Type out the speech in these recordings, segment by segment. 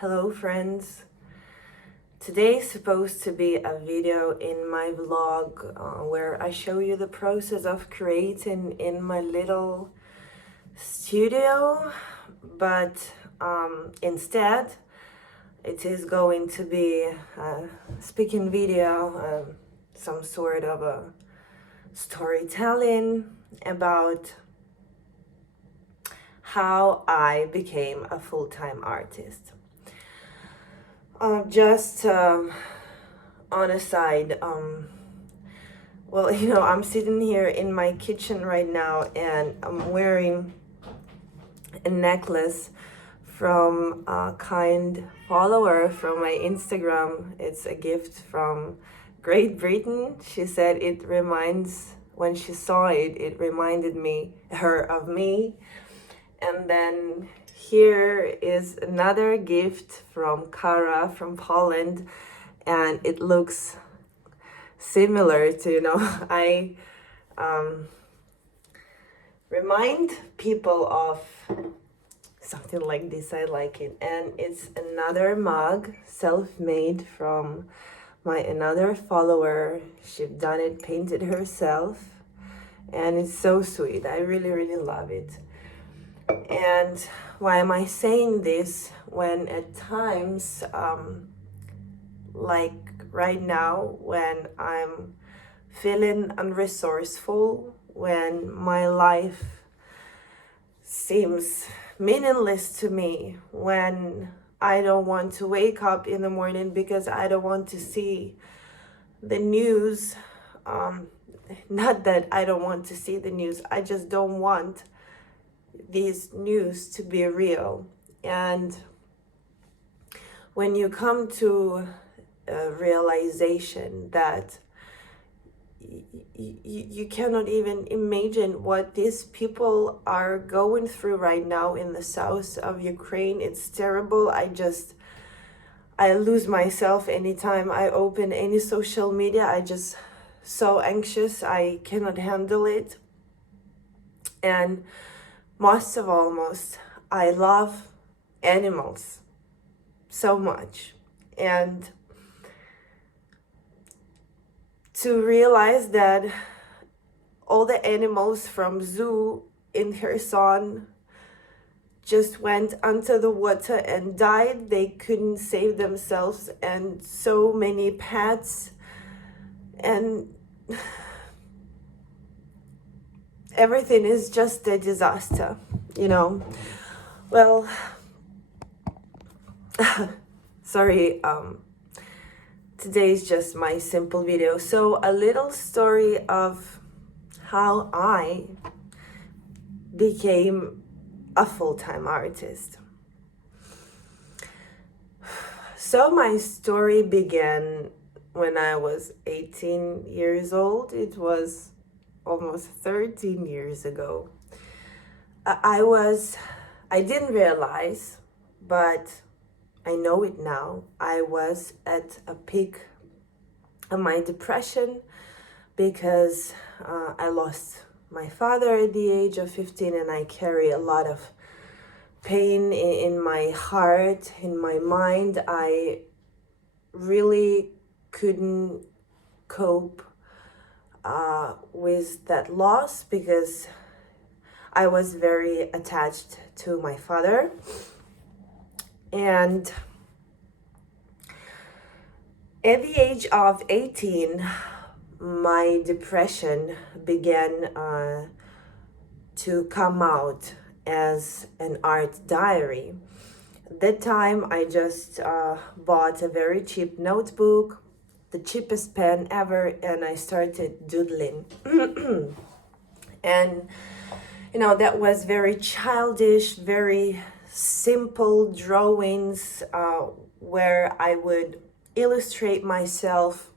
Hello friends. Today is supposed to be a video in my vlog where I show you the process of creating in my little studio, but instead it is going to be a speaking video, some sort of a storytelling about how I became a full-time artist. Just on a side, well, I'm sitting here in my kitchen right now and I'm wearing a necklace from a kind follower from my Instagram. It's a gift from Great Britain. She said when she saw it, it reminded her of me. And then here is another gift from Kara from Poland, and it looks similar to, I remind people of something like this. I like it. And it's another mug, self-made from another follower. She's done it, painted herself, and it's so sweet. I really love it. And why am I saying this when at times, like right now, when I'm feeling unresourceful, when my life seems meaningless to me, when I don't want to wake up in the morning because I don't want to see the news. Not that I don't want to see the news, I just don't want these news to be real. And when you come to a realization that you cannot even imagine what these people are going through right now in the south of Ukraine, it's terrible. I lose myself anytime I open any social media. I just so anxious, I cannot handle it. And most of all, I love animals so much. And to realize that all the animals from zoo in Kherson just went under the water and died, they couldn't save themselves, and so many pets, and everything is just a disaster, Well, sorry, today is just my simple video. So a little story of how I became a full-time artist. So my story began when I was 18 years old. It was almost 13 years ago. I didn't realize, but I know it now. I was at a peak of my depression because I lost my father at the age of 15, and I carry a lot of pain in my heart, in my mind. I really couldn't cope with that loss because I was very attached to my father. And at the age of 18, my depression began to come out as an art diary. At that time, I just bought a very cheap notebook, the cheapest pen ever, and I started doodling. And that was very childish, very simple drawings where I would illustrate myself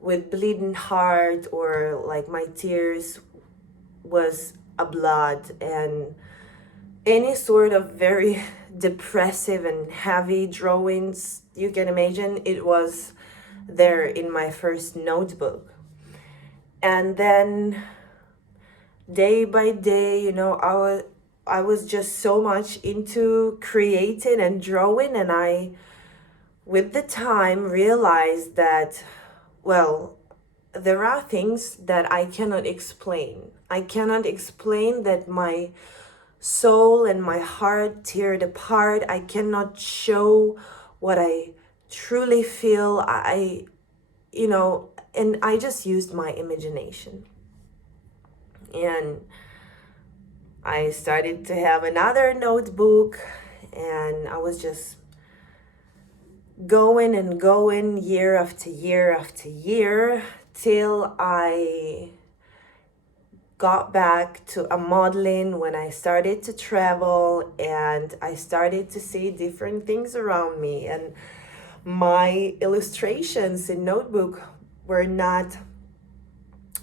with bleeding heart, or like my tears was a blood, and any sort of very depressive and heavy drawings you can imagine, it was there in my first notebook. And then day by day, I was just so much into creating and drawing, and I, with the time, realized that, well, there are things that I cannot explain. I cannot explain that my soul and my heart teared apart. I cannot show what I truly feel. And I just used my imagination. And I started to have another notebook, and I was just going and going year after year after year till I got back to a modeling, when I started to travel and I started to see different things around me. And my illustrations in notebook were not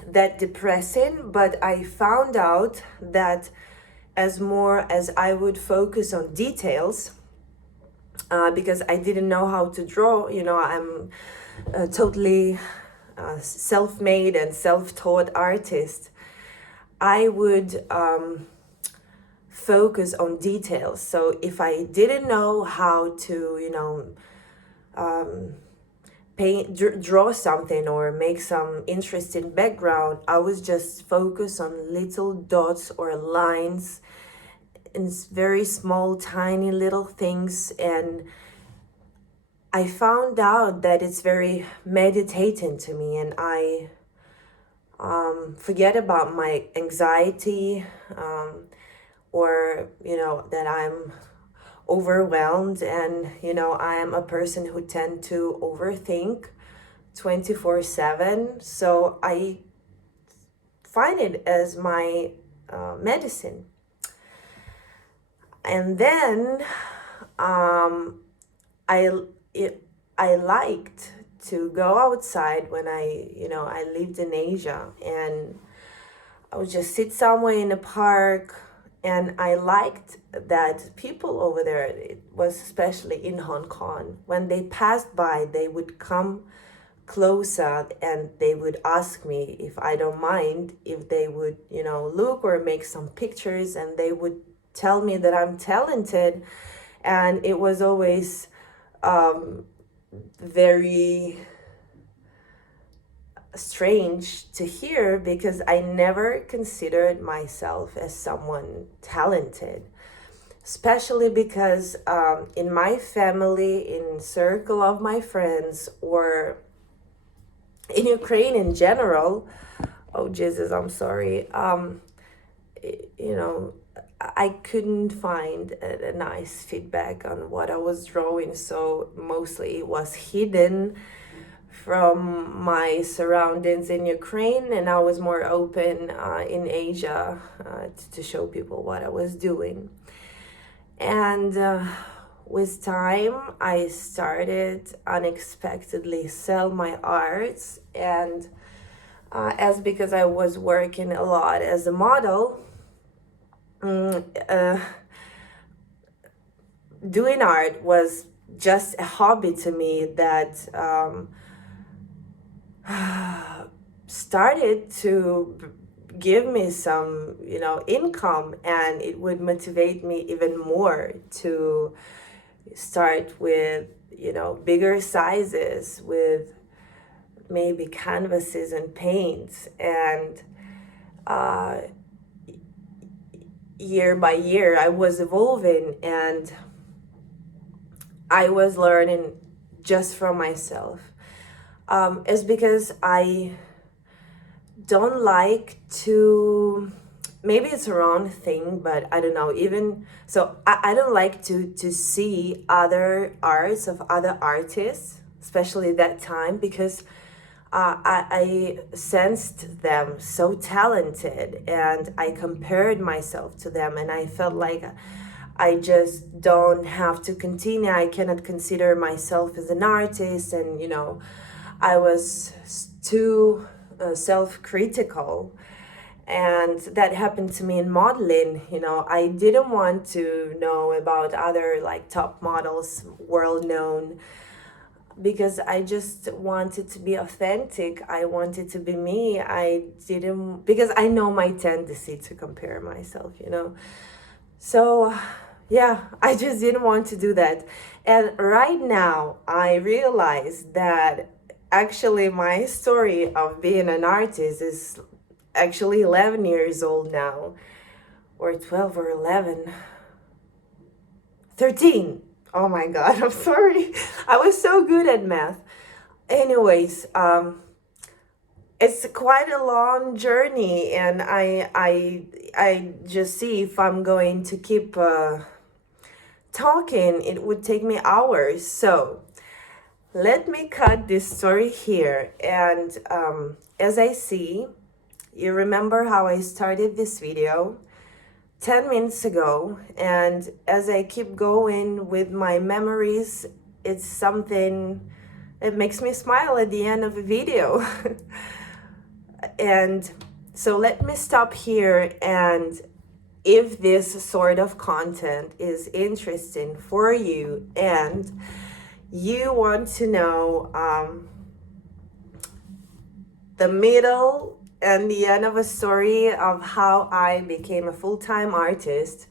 that depressing, but I found out that as more as I would focus on details, because I didn't know how to draw. I'm a totally self-made and self-taught artist. I would focus on details. So if I didn't know how to, draw something or make some interesting background, I was just focus on little dots or lines in very small, tiny little things. And I found out that it's very meditating to me, and I forget about my anxiety, or that I'm overwhelmed. And I am a person who tend to overthink 24/7, so I find it as my medicine. And then I liked to go outside when I lived in Asia, and I would just sit somewhere in a park. And I liked that people over there, it was especially in Hong Kong, when they passed by, they would come closer and they would ask me if I don't mind, if they would, look or make some pictures, and they would tell me that I'm talented. And it was always very strange to hear, because I never considered myself as someone talented, especially because in my family, in circle of my friends, or in Ukraine in general, oh Jesus, I'm sorry, I couldn't find a nice feedback on what I was drawing, so mostly it was hidden from my surroundings in Ukraine, and I was more open in Asia to show people what I was doing. And with time, I started unexpectedly sell my arts, and as because I was working a lot as a model, doing art was just a hobby to me that started to give me some income, and it would motivate me even more to start with bigger sizes, with maybe canvases and paints. And year by year I was evolving, and I was learning just from myself. It's because I don't like to, maybe it's a wrong thing, but I don't know, even so, I don't like to see other arts of other artists, especially that time, because I sensed them so talented, and I compared myself to them, and I felt like I just don't have to continue. I cannot consider myself as an artist, and I was too self-critical. And that happened to me in modeling. I didn't want to know about other like top models, world known, because I just wanted to be authentic. I wanted to be me. I didn't, because I know my tendency to compare myself. So yeah, I just didn't want to do that. And right now I realize that actually my story of being an artist is actually 11 years old now, or 12 or 11, 13. Oh my god, I'm sorry. I was so good at math. Anyways, it's quite a long journey, and I just see if I'm going to keep talking, it would take me hours. So let me cut this story here. And as I see, you remember how I started this video 10 minutes ago, and as I keep going with my memories, it's something that makes me smile at the end of a video. And so let me stop here, and if this sort of content is interesting for you and you want to know the middle and the end of a story of how I became a full-time artist,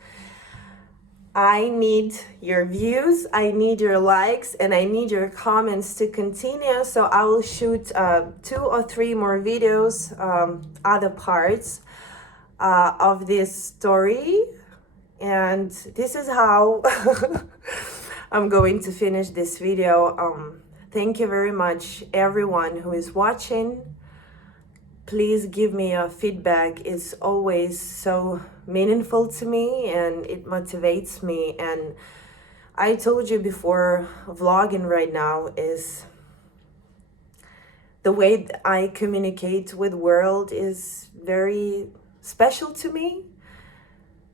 I need your views, I need your likes, and I need your comments to continue. So I will shoot 2 or 3 more videos, other parts of this story. And this is how I'm going to finish this video. Thank you very much, everyone who is watching. Please give me a feedback. It's always so meaningful to me and it motivates me. And I told you before, vlogging right now is the way that I communicate with world is very special to me.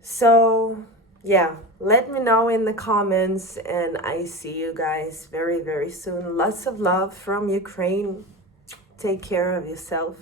So yeah, let me know in the comments, and I see you guys very, very soon. Lots of love from Ukraine. Take care of yourself.